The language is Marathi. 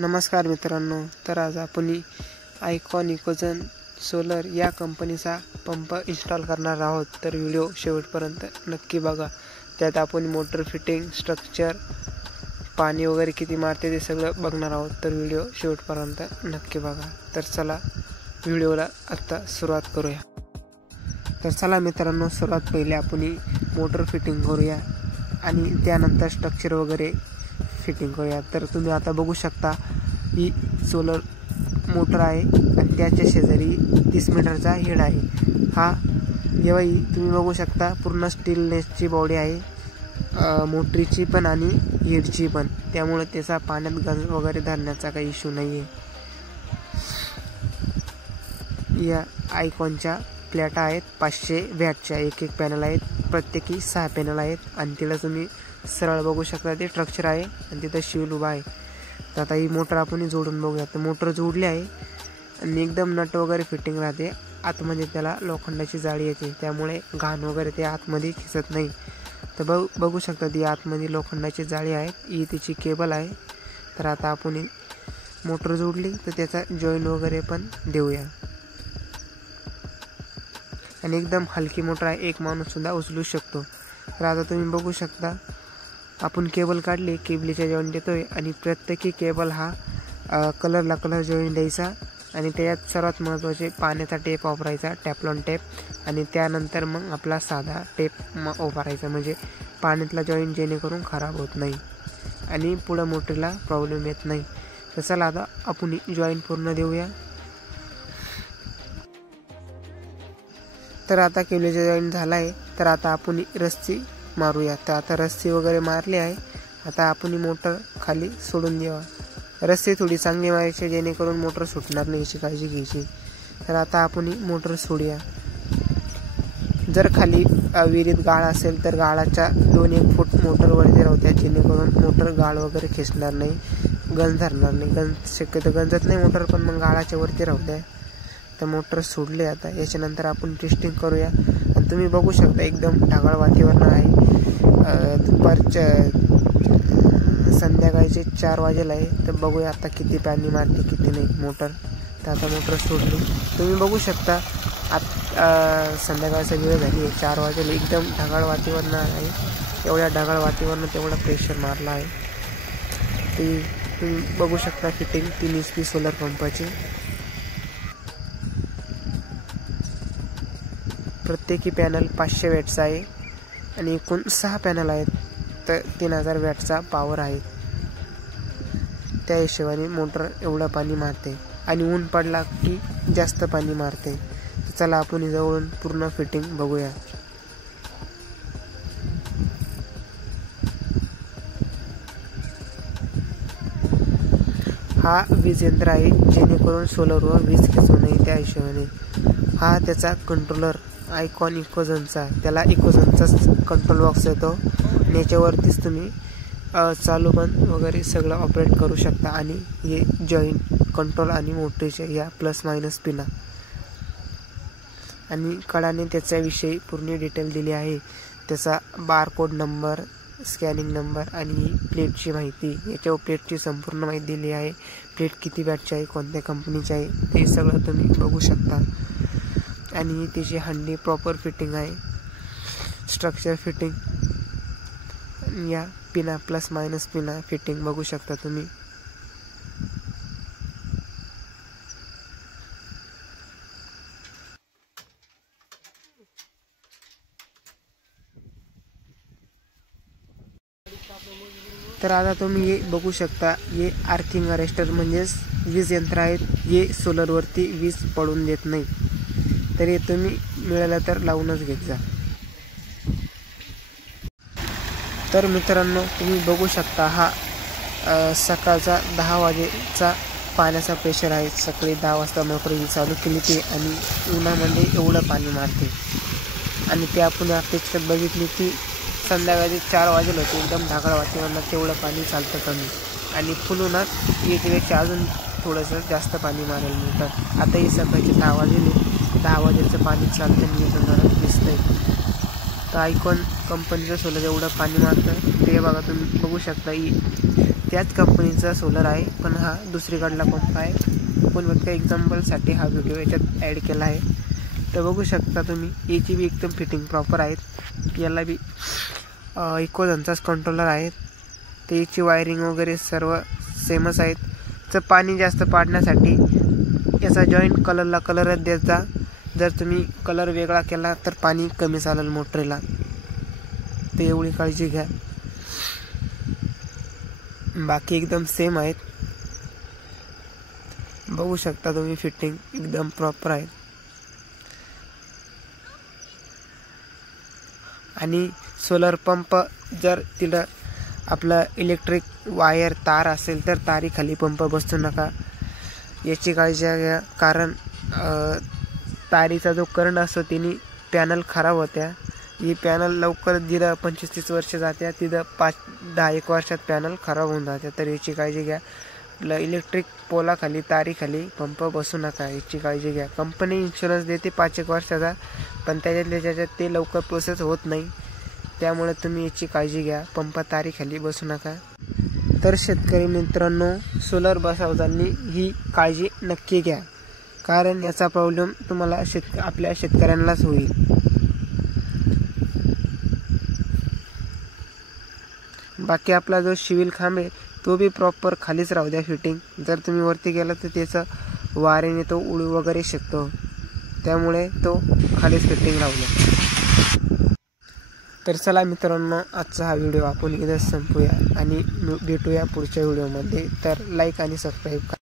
नमस्कार मित्रांनो, तर आज आपण आयकॉन इकोझन सोलर या कंपनीचा पंप इन्स्टॉल करणार आहोत। तर व्हिडिओ शेवटपर्यंत नक्की बघा। त्यात आपण मोटर फिटिंग, स्ट्रक्चर, पाणी वगैरे किती मारते ते सगळं बघणार आहोत। तर व्हिडिओ शेवटपर्यंत नक्की बघा। तर चला व्हिडिओला आता सुरुवात करूया। तर चला मित्रांनो, सर्वात पहिले आपण मोटर फिटिंग करूया आणि त्यानंतर स्ट्रक्चर वगैरे फिटिंग करूया। तर तुम्ही आता बघू शकता ही सोलर मोटर आहे आणि त्याच्या शेजारी 30 मीटरचा हेड आहे। हा जेव्हाही तुम्ही बघू शकता पूर्ण स्टीलनेसची बॉडी आहे, मोटरीची पण आणि हेडची पण, त्यामुळे त्याचा पाण्यात गंज वगैरे धरण्याचा काही इश्यू नाही आहे। या आयकॉनच्या प्लॅटा आहेत 500 वॅटच्या, एक पॅनल आहेत, प्रत्येकी 6 पॅनल आहेत आणि तिला तुम्ही सरळ बघू शकता ते स्ट्रक्चर आहे आणि तिथं शिवल उभा आहे। तर आता ही मोटर आपण जोडून बघूया। तर मोटर जोडली आहे आणि एकदम नट वगैरे फिटिंग राहते। आतमध्ये त्याला लोखंडाची जाळी येते, त्यामुळे घाण वगैरे ते आतमध्ये खिचत नाही। तर बघू शकता ती आतमध्ये लोखंडाची जाळी आहे, ही तिची केबल आहे। तर आता आपण मोटर जोडली तर त्याचा जॉईंट वगैरे पण देऊया आणि एकदम हलकी मोटर आहे, एक माणूस सुद्धा उचलू शकतो। तर आता तुम्ही बघू शकता आपण केबल काढली, केबलीचा जॉईंट देतोय आणि प्रत्येकी केबल हा कलरला कलर जॉईंट द्यायचा आणि त्यात सर्वात महत्त्वाचे पाण्याचा टेप वापरायचा, टॅपलॉन टेप, आणि त्यानंतर मग आपला साधा टेप वापरायचा, म्हणजे पाण्यातला जॉईंट जेणेकरून खराब होत नाही आणि पुढं मोटरला प्रॉब्लेम येत नाही। तर चला आता आपण जॉईंट पूर्ण देऊया। तर आता केबलीचा जॉईंट झाला आहे, तर आता आपण रस्सी मारूया। तर आता रस्सी वगैरे मारली आहे, आता आपण मोटर खाली सोडून देवा। रस्सी थोडी चांगली मारायची जेणेकरून मोटर सुटणार नाही, याची काळजी घ्यायची। तर आता आपण मोटर सोडूया। जर खाली विहिरीत गाळ असेल तर गाळाच्या 2-1 फूट मोटर वरती राहत्या, जेणेकरून मोटर गाळ वगैरे खेचणार नाही, गंज धरणार नाही। गंज शक्यतो गंजत नाही मोटर, पण मग गाळाच्या वरती राहत्या। तर मोटर सोडले। आता याच्यानंतर आपण टेस्टिंग करूया आणि तुम्ही बघू शकता एकदम ढगाळ वातावरण आहे। दुपारच्या संध्याकाळचे 4 वाजेला आहे। तर बघूया आता किती पाणी मारते किती नाही मोटर। तर आता मोटर सोडली, तुम्ही बघू शकता संध्याकाळचा वेळ झाली आहे, 4 वाजेला, एकदम ढगाळ वातावरण आहे। एवढ्या ढगाळ वातावरणात एवढा प्रेशर मारला आहे। ते तुम्ही बघू शकता फिटिंग 3 HP सोलर पंपाची। प्रत्येकी पॅनल 500 वॅटचा आहे आणि एकूण 6 पॅनल आहेत, तर 3000 वॅटचा पॉवर आहे। त्या हिशोबाने मोटर एवढं पाणी मारते आणि ऊन पडला की जास्त पाणी मारते। तर चला आपण जवळून पूर्ण फिटिंग बघूया। हा वीज यंत्र आहे, जेणेकरून सोलरवर वीज खेचू नये, त्या हिशोबाने। हा त्याचा कंट्रोलर आयकॉन इकोझनचा, त्याला इकोझनचाच कंट्रोल बॉक्स येतो आणि याच्यावरतीच तुम्ही चालू बंद वगैरे सगळं ऑपरेट करू शकता। आणि हे जॉईंट कंट्रोल आणि मोटरीचे या प्लस मायनस पिना आणि कडाने त्याच्याविषयी पूर्ण डिटेल दिली आहे, त्याचा बारकोड नंबर, स्कॅनिंग नंबर आणि प्लेटची माहिती, याच्यावर प्लेटची संपूर्ण माहिती दिली आहे। प्लेट किती वॅटची आहे, कोणत्या कंपनीची आहे, ते सगळं तुम्ही बघू शकता। आणि त्याची हंडी प्रॉपर फिटिंग आहे, स्ट्रक्चर फिटिंग, या पिना प्लस मायनस पिना फिटिंग बघू शकता तुम्ही। तर आता तुम्ही हे बघू शकता, हे आर्थिंग अरेस्टर म्हणजेच वीज यंत्र आहेत, हे सोलरवरती वीज पडून देत नाही। तर हे तुम्ही मिळालं तर लावूनच घेत जा। तर मित्रांनो, तुम्ही बघू शकता हा सकाळचा 10 वाजेचा पाण्याचा प्रेशर आहे। सकाळी 10 वाजता मोटर ही चालू केली ती आणि उन्हामध्ये एवढं पाणी मारते। आणि ते आपण अपेक्षित बघितली की संध्याकाळी 4 वाजेला होते, एकदम ढगाळ वातावरणात तेवढं पाणी चालतं कमी, आणि फुल उन्हात याच्यापेक्षा अजून थोडंसं जास्त पाणी मारेल मोटर। आता ही सकाळची 10 वाजेले, 10 वाजेचं पाणी चालतं मी तुम्हाला दिसतंय। तर आयकॉन कंपनीचं सोलर एवढं पाणी मारतं ते बघा, तुम्ही बघू शकता। ही त्याच कंपनीचा सोलर आहे, पण हा दुसरीकडला पंप आहे. आपण फक्त एक्झाम्पलसाठी हा व्हिडिओ याच्यात ॲड केला आहे. तर बघू शकता तुम्ही याची बी एकदम फिटिंग प्रॉपर आहेत. याला बी इकोझनचाच कंट्रोलर आहे. ते याची वायरिंग वगैरे सर्व सेमच आहेत. तर पाणी जास्त पाडण्यासाठी याचा जॉईंट कलरला कलरच द्यायचा. जर तुम्ही कलर वेगळा केला तर पाणी कमी चालेल मोटरीला, ते एवढी काळजी घ्या. बाकी एकदम सेम आहेत. बघू शकता तुम्ही फिटिंग एकदम प्रॉपर आहे. आणि सोलर पंप जर तिथं आपलं इलेक्ट्रिक वायर तार असेल तर तारीखाली पंप बसू नका, याची काळजी घ्या. कारण तारीचा जो करंट असतो तिने पॅनल खराब होत्या. ही पॅनल लवकर जिथं 25-30 वर्ष जात्या तिथं 5-10-1 वर्षात पॅनल खराब होऊन जाते. तर याची काळजी घ्या. आपलं इलेक्ट्रिक पोलाखाली तारीखाली पंप बसू नका, याची काळजी घ्या. कंपनी इन्शुरन्स देते 5-1 वर्षाचा, पण त्याच्यात ते लवकर प्रोसेस होत नाही. त्यामुळे तुम्ही याची काळजी घ्या, पंप तारीखाली बसू नका. तर शेतकरी मित्रांनो, सोलर बसवताना ही काळजी नक्की घ्या, कारण याचा प्रॉब्लेम तुम्हाला आपल्या शेतकऱ्यांनाच होईल. बाकी आपला जो शिविल खांब आहे तो बी प्रॉपर खालीच राहू द्या फिटिंग. जर तुम्ही वरती गेला तर त्याचं वारेने तो उडू वगैरे शकतो, त्यामुळे तो खालीच फिटिंग राहू द्या. तर चला मित्रांनो, आजचा हा व्हिडिओ आपण इथेच संपूया आणि भेटूया पुढच्या व्हिडिओमध्ये. तर लाईक आणि सबस्क्राईब करा.